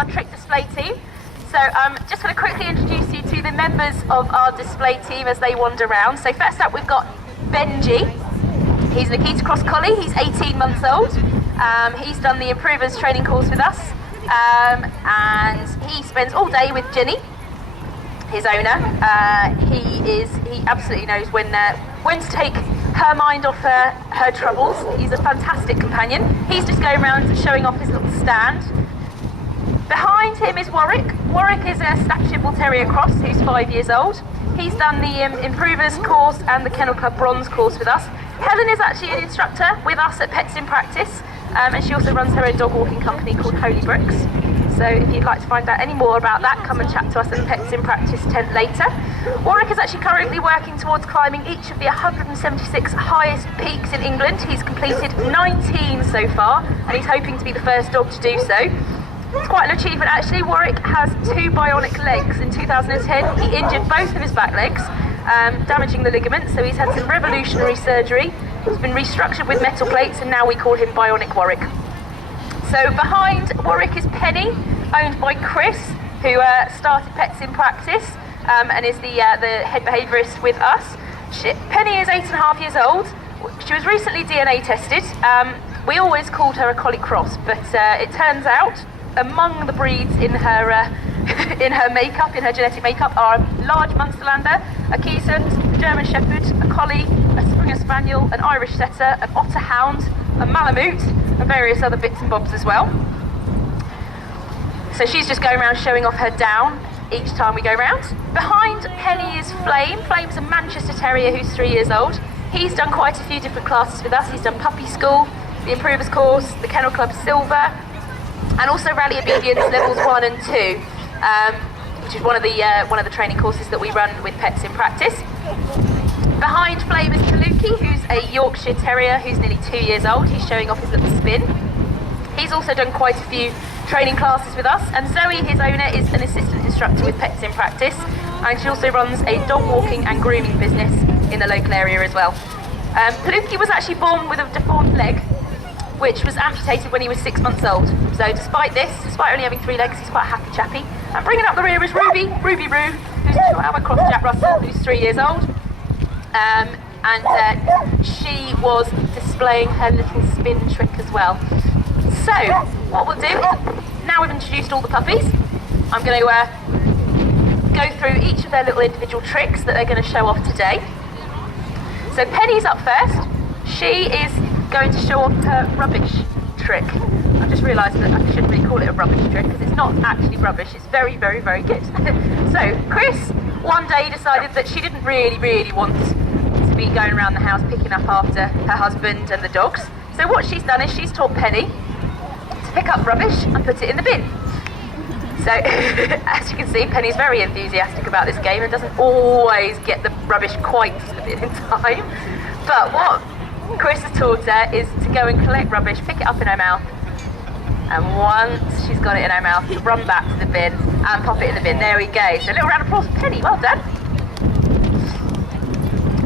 our trick display team. So I'm just going to quickly introduce you to the members of our display team as they wander around. So first up we've got Benji. He's an Akita Cross Collie, he's 18 months old. He's done the Improvers training course with us. And he spends all day with Ginny, his owner. He absolutely knows when to take her mind off her troubles. He's a fantastic companion. He's just going around showing off his little stand. Behind him is Warwick. Warwick is a Staffordshire Bull Terrier Cross who's 5 years old. He's done the Improvers course and the Kennel Club Bronze course with us. Helen is actually an instructor with us at Pets in Practice, and she also runs her own dog walking company called Holy Brooks. So if you'd like to find out any more about that, come and chat to us at the Pets in Practice tent later. Warwick is actually currently working towards climbing each of the 176 highest peaks in England. He's completed 19 so far, and he's hoping to be the first dog to do so. It's quite an achievement actually. Warwick has 2 bionic legs. In 2010 he injured both of his back legs, damaging the ligaments, so he's had some revolutionary surgery. He's been restructured with metal plates, and now we call him Bionic Warwick. So behind Warwick is Penny, owned by Chris, who started Pets in Practice and is the head behaviourist with us. Penny is 8.5 years old. She was recently DNA tested. We always called her a Collie Cross, but it turns out among the breeds in her in her genetic makeup are a large Munsterlander, a Keesund, German Shepherd, a Collie, a Springer Spaniel, an Irish Setter, an Otter Hound, a Malamute, and various other bits and bobs as well. So she's just going around showing off her down each time we go round. Behind Penny is Flame. Flame's a Manchester Terrier who's 3 years old. He's done quite a few different classes with us. He's done Puppy School, the Improvers course, the Kennel Club Silver, and also Rally Obedience levels 1 and 2, which is one of the training courses that we run with Pets in Practice. Behind Flame is Kaluki, who's a Yorkshire Terrier who's nearly 2 years old. He's showing off his little spin. He's also done quite a few training classes with us, and Zoe, his owner, is an assistant instructor with Pets in Practice, and she also runs a dog walking and grooming business in the local area as well. Kaluki was actually born with a deformed leg, which was amputated when he was 6 months old. So despite only having 3 legs, he's quite a happy chappy. And bringing up the rear is Ruby Roo, who's a Chihuahua cross Jack Russell, who's 3 years old. And she was displaying her little spin trick as well. So what we'll do is, now we've introduced all the puppies, I'm going to go through each of their little individual tricks that they're going to show off today. So Penny's up first. She is going to show off her rubbish trick. I just realised that I shouldn't really call it a rubbish trick because it's not actually rubbish, it's very, very, very good. So Chris one day decided that she didn't really want to be going around the house picking up after her husband and the dogs. So what she's done is she's taught Penny to pick up rubbish and put it in the bin. So as you can see, Penny's very enthusiastic about this game and doesn't always get the rubbish quite to the bin in time. But what Chris has taught her is to go and collect rubbish, pick it up in her mouth, and once she's got it in her mouth, to run back to the bin and pop it in the bin. There we go. So a little round of applause for Penny, well done.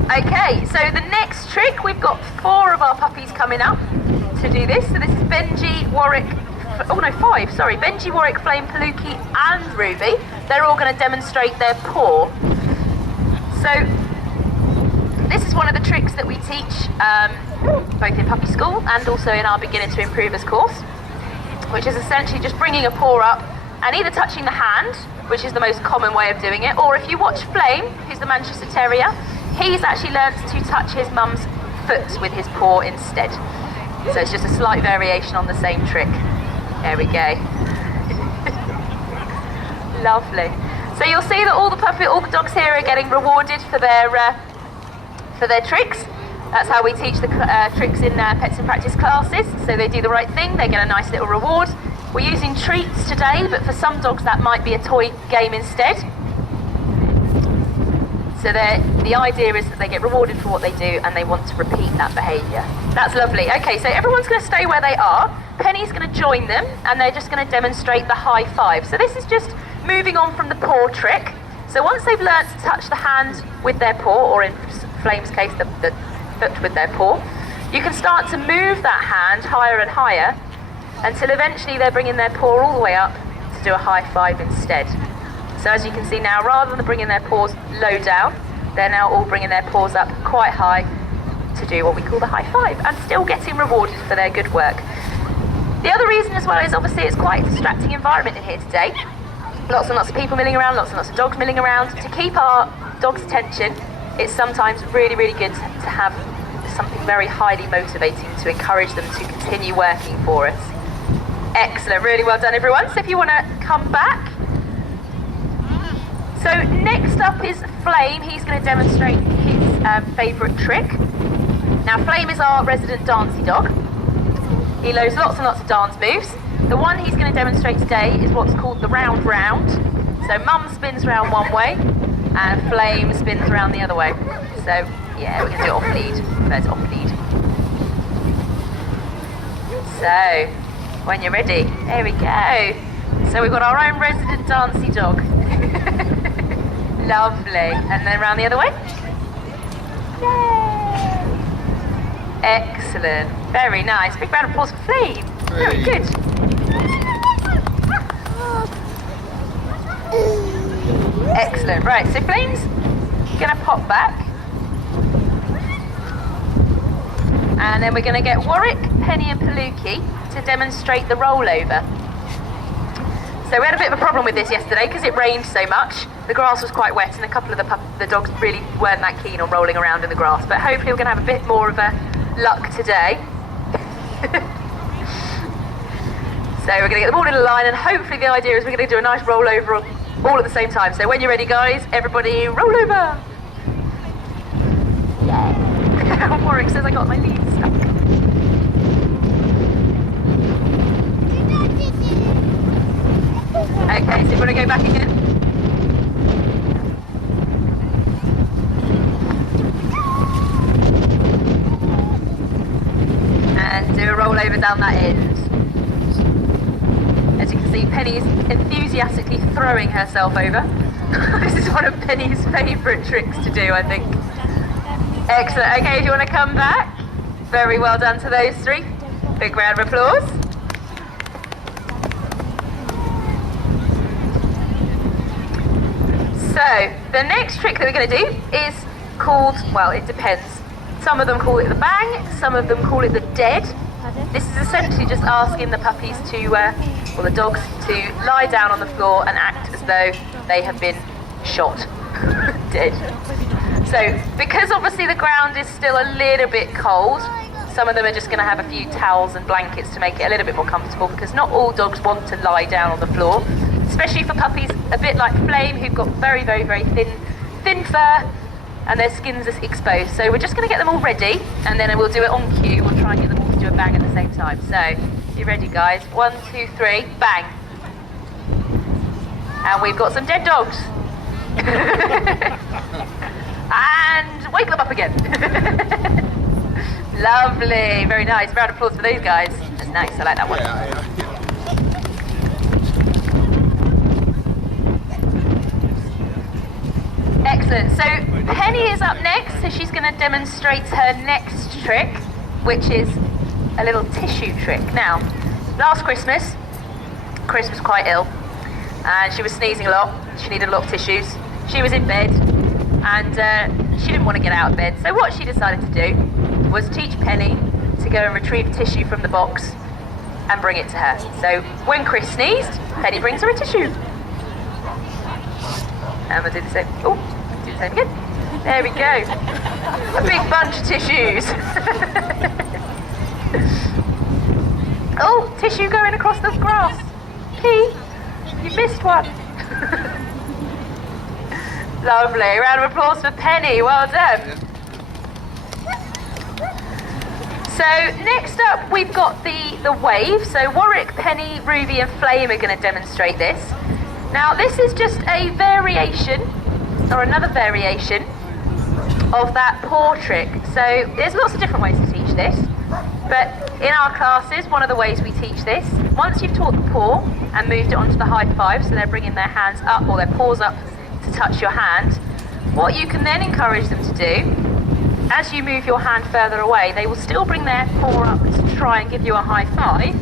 Okay, so the next trick, we've got 4 of our puppies coming up to do this. So this is Benji, Warwick, Benji, Warwick, Flame, Kaluki and Ruby. They're all going to demonstrate their paw. So this is one of the tricks that we teach both in puppy school and also in our Beginner to Improvers course, which is essentially just bringing a paw up and either touching the hand, which is the most common way of doing it, or if you watch Flame, who's the Manchester Terrier, he's actually learnt to touch his mum's foot with his paw instead. So it's just a slight variation on the same trick. There we go. Lovely. So you'll see that all the dogs here are getting rewarded for their tricks. That's how we teach the tricks in Pets in Practice classes. So they do the right thing, they get a nice little reward. We're using treats today, but for some dogs that might be a toy game instead. So the idea is that they get rewarded for what they do and they want to repeat that behaviour. That's lovely. Okay, so everyone's going to stay where they are. Penny's going to join them and they're just going to demonstrate the high five. So this is just moving on from the paw trick. So once they've learnt to touch the hand with their paw, or in Flame's case, the foot with their paw, you can start to move that hand higher and higher until eventually they're bringing their paw all the way up to do a high five instead. So as you can see now, rather than bringing their paws low down, they're now all bringing their paws up quite high to do what we call the high five, and still getting rewarded for their good work. The other reason as well is obviously it's quite a distracting environment in here today. Lots and lots of people milling around, lots and lots of dogs milling around. To keep our dogs' attention, it's sometimes really, really good to have something very highly motivating to encourage them to continue working for us. Excellent, really well done everyone. So if you want to come back. So next up is Flame. He's going to demonstrate his favourite trick. Now Flame is our resident dancey dog. He knows lots and lots of dance moves. The one he's going to demonstrate today is what's called the round round. So Mum spins round one way and Flame spins round the other way. So yeah, we're going to do it off lead. First off lead. So when you're ready, there we go. So we've got our own resident dancey dog. Lovely. And then round the other way. Yay! Excellent. Very nice. Big round of applause for Flame. Very good. Excellent. Right, so Flame's going to pop back. And then we're going to get Warwick, Penny and Palooki to demonstrate the rollover. So we had a bit of a problem with this yesterday because it rained so much. The grass was quite wet and a couple of the dogs really weren't that keen on rolling around in the grass. But hopefully we're going to have a bit more of a luck today. So we're going to get them all in a line, and hopefully the idea is we're going to do a nice rollover all at the same time. So when you're ready guys, everybody roll over! Yay! Warwick says I got my lead stuck. Okay, so you want to go back again? And do a roll over down that end. As you can see, Penny's enthusiastically throwing herself over. This is one of Penny's favourite tricks to do, I think. Excellent. Okay, if you want to come back. Very well done to those three. Big round of applause. So, the next trick that we're going to do is called, well, it depends. Some of them call it the bang, some of them call it the dead. This is essentially just asking the puppies to, or the dogs to lie down on the floor and act as though they have been shot, dead. So, because obviously the ground is still a little bit cold, some of them are just going to have a few towels and blankets to make it a little bit more comfortable, because not all dogs want to lie down on the floor, especially for puppies a bit like Flame, who've got very, very, very thin fur, and their skin's exposed. So we're just going to get them all ready, and then we'll do it on cue. We'll try and get them all to do a bang at the same time. So, you ready guys? 1, 2, 3, bang. And we've got some dead dogs. And wake them up again. Lovely, very nice. Round of applause for those guys. That's nice, I like that one. Excellent, so Penny is up next, so she's going to demonstrate her next trick, which is a little tissue trick. Now, last Christmas, Chris was quite ill, and she was sneezing a lot. She needed a lot of tissues. She was in bed, and she didn't want to get out of bed. So what she decided to do was teach Penny to go and retrieve tissue from the box and bring it to her. So when Chris sneezed, Penny brings her a tissue. And we'll do the same. Oh, do the same again. There we go. A big bunch of tissues. Oh, tissue going across the grass. Key, you missed one. Lovely. Round of applause for Penny. Well done. So next up we've got the wave. So Warwick, Penny, Ruby and Flame are going to demonstrate this. Now this is just a variation, or another variation, of that paw trick. So there's lots of different ways to teach this, but in our classes, one of the ways we teach this, once you've taught the paw and moved it onto the high five, so they're bringing their hands up or their paws up to touch your hand, what you can then encourage them to do, as you move your hand further away, they will still bring their paw up to try and give you a high five,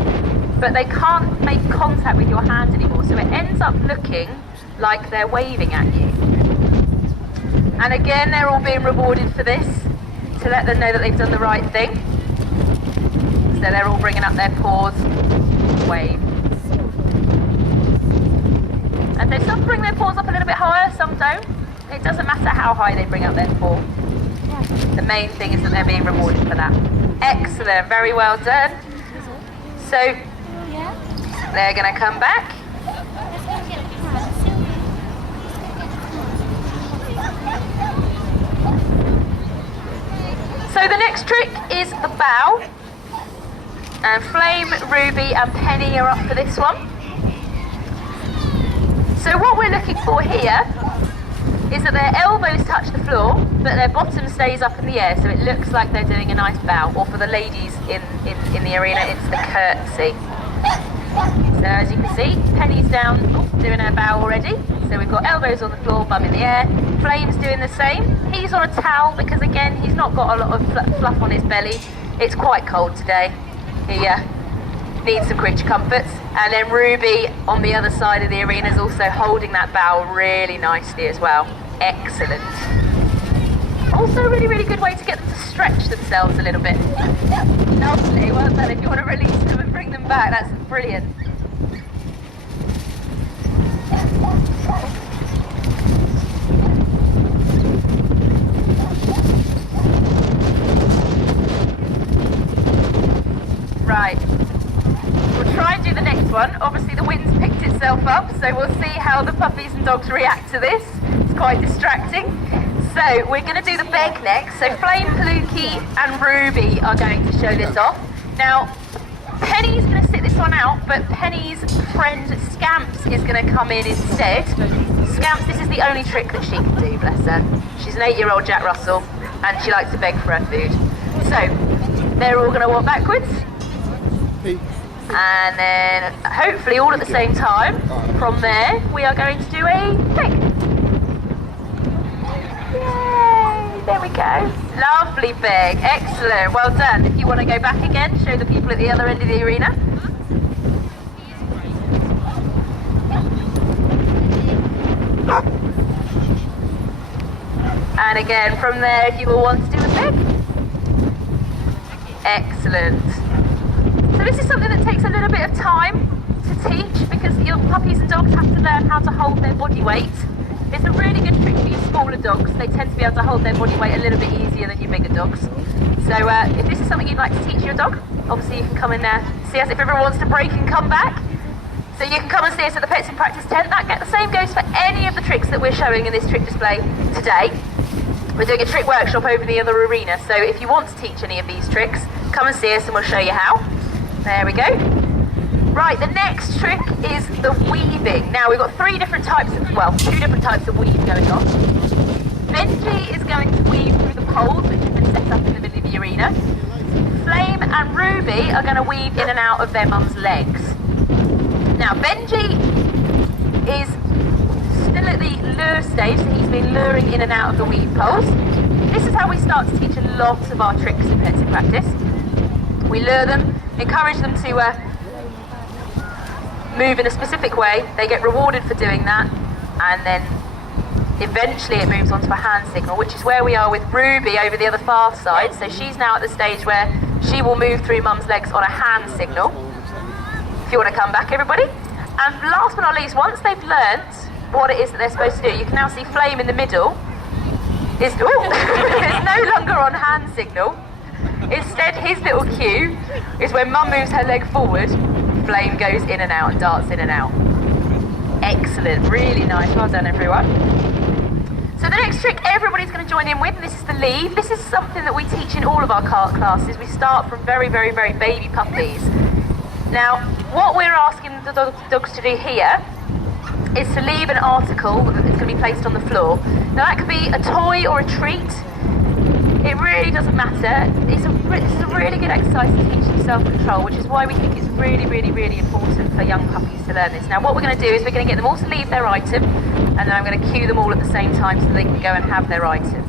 but they can't make contact with your hand anymore, so it ends up looking like they're waving at you. And again, they're all being rewarded for this, to let them know that they've done the right thing. So they're all bringing up their paws, wave. And so some bring their paws up a little bit higher, some don't. It doesn't matter how high they bring up their paw. The main thing is that they're being rewarded for that. Excellent, very well done. So they're going to come back. So the next trick is the bow. And Flame, Ruby and Penny are up for this one. So what we're looking for here is that their elbows touch the floor, but their bottom stays up in the air, so it looks like they're doing a nice bow. Or for the ladies in the arena, it's the curtsy. So as you can see, Penny's down, doing her bow already. So we've got elbows on the floor, bum in the air. Flame's doing the same. He's on a towel because, again, he's not got a lot of fluff on his belly. It's quite cold today. He needs some creature comforts. And then Ruby on the other side of the arena is also holding that bow really nicely as well. Excellent. Also a really, really good way to get them to stretch themselves a little bit. Lovely, well done. If you want to release them and bring them back, that's brilliant. Right. We'll try and do the next one. Obviously the wind's picked itself up, so we'll see how the puppies and dogs react to this. It's quite distracting. So we're going to do the beg next. So Flame, Palookie and Ruby are going to show this off. Now, Penny's going to sit this one out, but Penny's friend Scamps is going to come in instead. Scamps, this is the only trick that she can do, bless her. She's an 8-year-old Jack Russell, and she likes to beg for her food. So, they're all going to walk backwards. And then, hopefully all at the same time. From there, we are going to do a beg. Yay! There we go. Lovely beg. Excellent. Well done. If you want to go back again, show the people at the other end of the arena. And again, from there, if you all want to do a beg. Excellent. So this is something that takes a little bit of time to teach because your puppies and dogs have to learn how to hold their body weight. It's a really good trick for your smaller dogs. They tend to be able to hold their body weight a little bit easier than your bigger dogs. So if this is something you'd like to teach your dog, obviously you can come in there, see us if everyone wants to break and come back. So you can come and see us at the Pets in Practice tent. The same goes for any of the tricks that we're showing in this trick display today. We're doing a trick workshop over in the other arena, so if you want to teach any of these tricks, come and see us and we'll show you how. There we go. Right, the next trick is the weaving. Now we've got two different types of weave going on. Benji is going to weave through the poles which have been set up in the middle of the arena. Flame and Ruby are going to weave in and out of their mum's legs. Now Benji is still at the lure stage, so he's been luring in and out of the weave poles. This is how we start to teach a lot of our tricks in Pets in Practice. We lure them, encourage them to move in a specific way. They get rewarded for doing that, and then eventually it moves on to a hand signal, which is where we are with Ruby over the other far side. So she's now at the stage where she will move through mum's legs on a hand signal. If you want to come back, everybody. And last but not least, once they've learnt what it is that they're supposed to do, you can now see Flame in the middle is no longer on hand signal. Instead, his little cue is when mum moves her leg forward, Flame goes in and out and darts in and out. Excellent, really nice, well done everyone. So the next trick everybody's going to join in with, and this is the lead. This is something that we teach in all of our classes. We start from very, very, very baby puppies. Now, what we're asking the dogs to do here is to leave an article that's going to be placed on the floor. Now that could be a toy or a treat. It really doesn't matter. It's a really good exercise to teach them self-control, which is why we think it's really, really, really important for young puppies to learn this. Now what we're going to do is we're going to get them all to leave their item, and then I'm going to cue them all at the same time so they can go and have their item.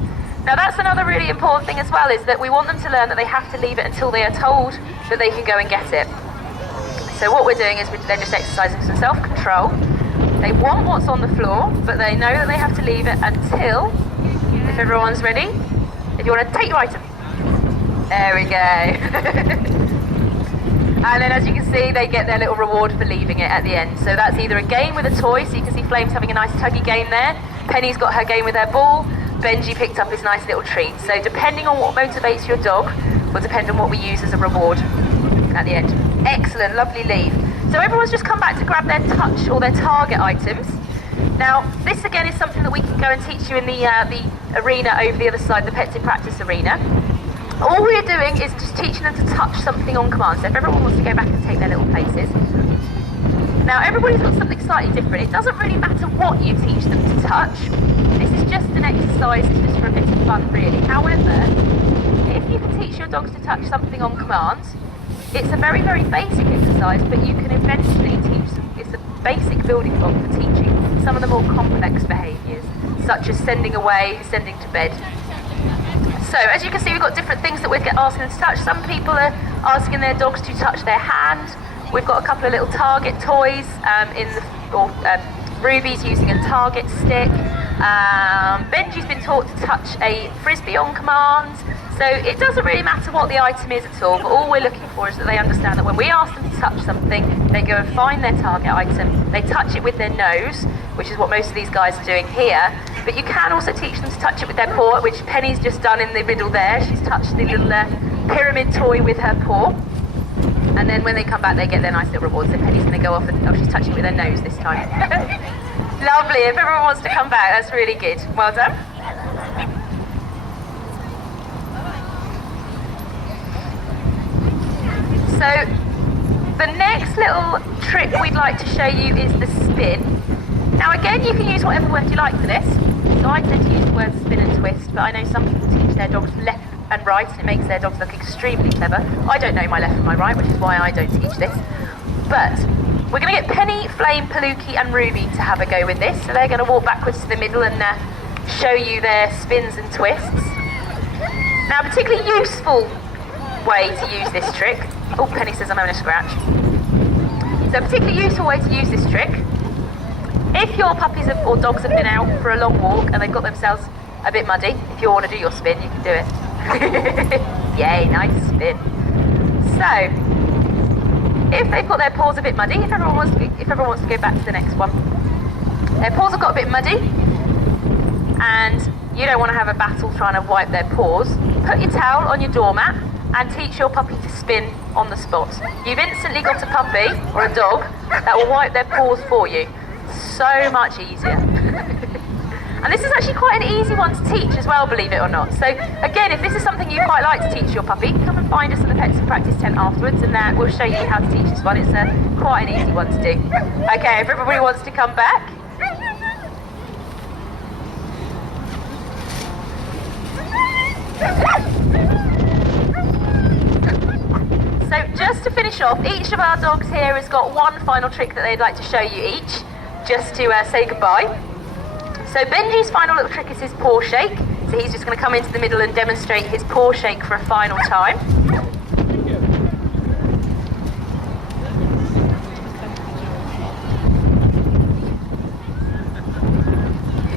Now that's another really important thing as well, is that we want them to learn that they have to leave it until they are told that they can go and get it. So what we're doing is they're just exercising some self-control. They want what's on the floor, but they know that they have to leave it until, if everyone's ready, if you want to take your item. There we go. And then as you can see, they get their little reward for leaving it at the end. So that's either a game with a toy, so you can see Flame's having a nice tuggy game there. Penny's got her game with her ball. Benji picked up his nice little treat. So depending on what motivates your dog will depend on what we use as a reward at the end. Excellent, lovely leave. So everyone's just come back to grab their touch or their target items. Now, this again is something that we can go and teach you in the arena over the other side, the Pets in Practice arena. All we're doing is just teaching them to touch something on command. So if everyone wants to go back and take their little places. Now, everybody's got something slightly different. It doesn't really matter what you teach them to touch. This is just an exercise, it's just for a bit of fun, really. However, if you can teach your dogs to touch something on command, it's a very, very basic exercise, but you can eventually teach them. It's a basic building block for teaching some of the more complex behaviours, such as sending away, sending to bed. So, as you can see, we've got different things that we're asking them to touch. Some people are asking their dogs to touch their hand. We've got a couple of little target toys, Ruby's using a target stick. Benji's been taught to touch a frisbee on command. So it doesn't really matter what the item is at all, but all we're looking for is that they understand that when we ask them to touch something, they go and find their target item, they touch it with their nose, which is what most of these guys are doing here, but you can also teach them to touch it with their paw, which Penny's just done in the middle there. She's touched the little pyramid toy with her paw, and then when they come back they get their nice little rewards. So Penny's going to go off and, she's touching it with her nose this time. Lovely, if everyone wants to come back, that's really good. Well done. So the next little trick we'd like to show you is the spin. Now again, you can use whatever word you like for this. So I tend to use the words spin and twist, but I know some people teach their dogs left and right, and it makes their dogs look extremely clever. I don't know my left and my right, which is why I don't teach this. But we're going to get Penny, Flame, Palookie and Ruby to have a go with this. So they're going to walk backwards to the middle and show you their spins and twists. Now a particularly useful way to use this trick. Oh, Penny says I'm having a scratch. So a particularly useful way to use this trick, if your puppies or dogs have been out for a long walk and they've got themselves a bit muddy, if you want to do your spin, you can do it. Yay, nice spin. So, if they've got their paws a bit muddy, if everyone wants to go back to the next one, their paws have got a bit muddy, and you don't want to have a battle trying to wipe their paws, put your towel on your doormat and teach your puppy to spin on the spot. You've instantly got a puppy or a dog that will wipe their paws for you. So much easier. And this is actually quite an easy one to teach as well, believe it or not. So again, if this is something you quite like to teach your puppy, come and find us at the Pets in Practice tent afterwards, and we'll show you how to teach this one. It's quite an easy one to do. Okay, if everybody wants to come back. So just to finish off, each of our dogs here has got one final trick that they'd like to show you each, just to say goodbye. So Benji's final little trick is his paw shake. So he's just going to come into the middle and demonstrate his paw shake for a final time.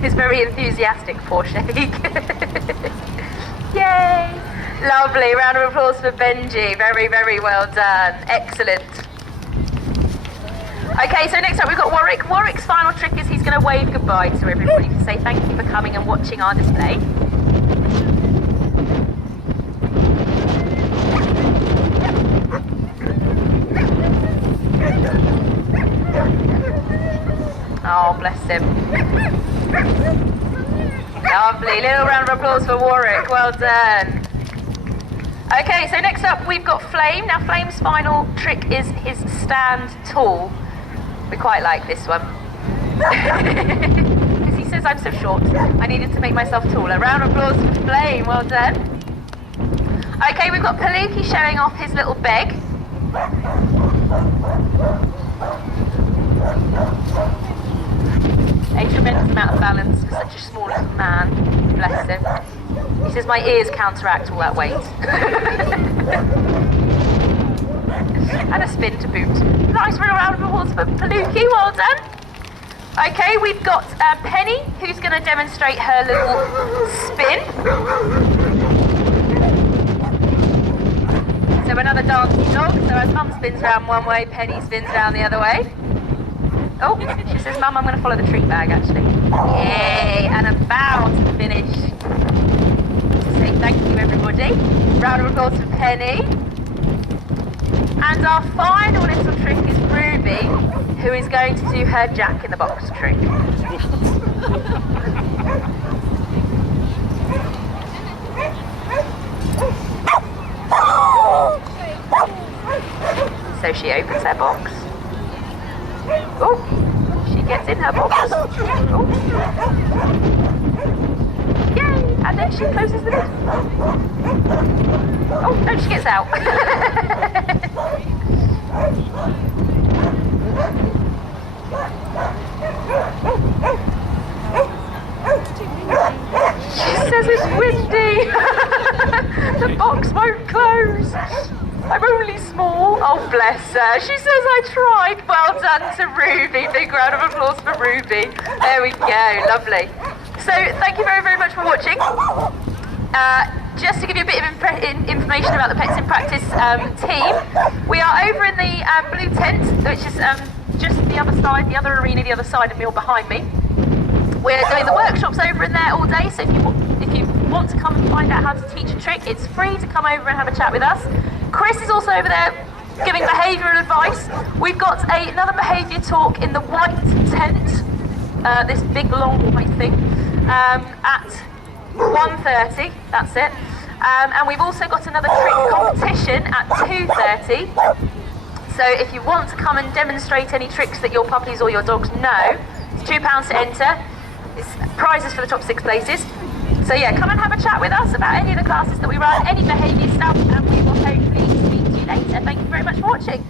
His very enthusiastic paw shake. Yay! Lovely, round of applause for Benji. Very, very well done. Excellent. Okay, so next up we've got Warwick. Warwick's final trick is he's going to wave goodbye to everybody to say thank you for coming and watching our display. Oh, bless him. Lovely, little round of applause for Warwick. Well done. Okay, so next up we've got Flame. Now Flame's final trick is his stand tall. We quite like this one. Because he says I'm so short, I needed to make myself taller. Round of applause for Flame, well done. Okay, we've got Palookie showing off his little beg. A tremendous amount of balance for such a small little man. Bless him. He says my ears counteract all that weight. and a spin to boot. Nice round of applause for Palookie, well done. Okay, we've got Penny, who's going to demonstrate her little spin. So another dancing dog, so as Mum spins round one way, Penny spins round the other way. Oh, she says, Mum, I'm going to follow the treat bag, actually. Yay, and about to finish. To say thank you, everybody. Round of applause for Penny. And our final little trick is Ruby, who is going to do her Jack in the Box trick. So she opens her box. Oh, she gets in her box. Oh. Yay! And then she closes the lid. Oh, no, she gets out. She says it's windy. The box won't close. I'm only small. Oh, bless her. She says I tried. Well done to Ruby. Big round of applause for Ruby. There we go. Lovely. So, thank you very, very much for watching. Just to give you a bit of information about the Pets in Practice team, we are over in the blue tent, which is just the other side, the other arena, the other side of me or behind me. We're doing the workshops over in there all day, so if you want to come and find out how to teach a trick, it's free to come over and have a chat with us. Chris is also over there giving behavioural advice. We've got another behaviour talk in the white tent, this big long white thing, at 1:30, that's it. And we've also got another trick competition at 2:30. So if you want to come and demonstrate any tricks that your puppies or your dogs know, it's £2 to enter. It's prizes for the top 6 places. So yeah, come and have a chat with us about any of the classes that we run, any behaviour stuff, and we will hopefully speak to you later. Thank you very much for watching.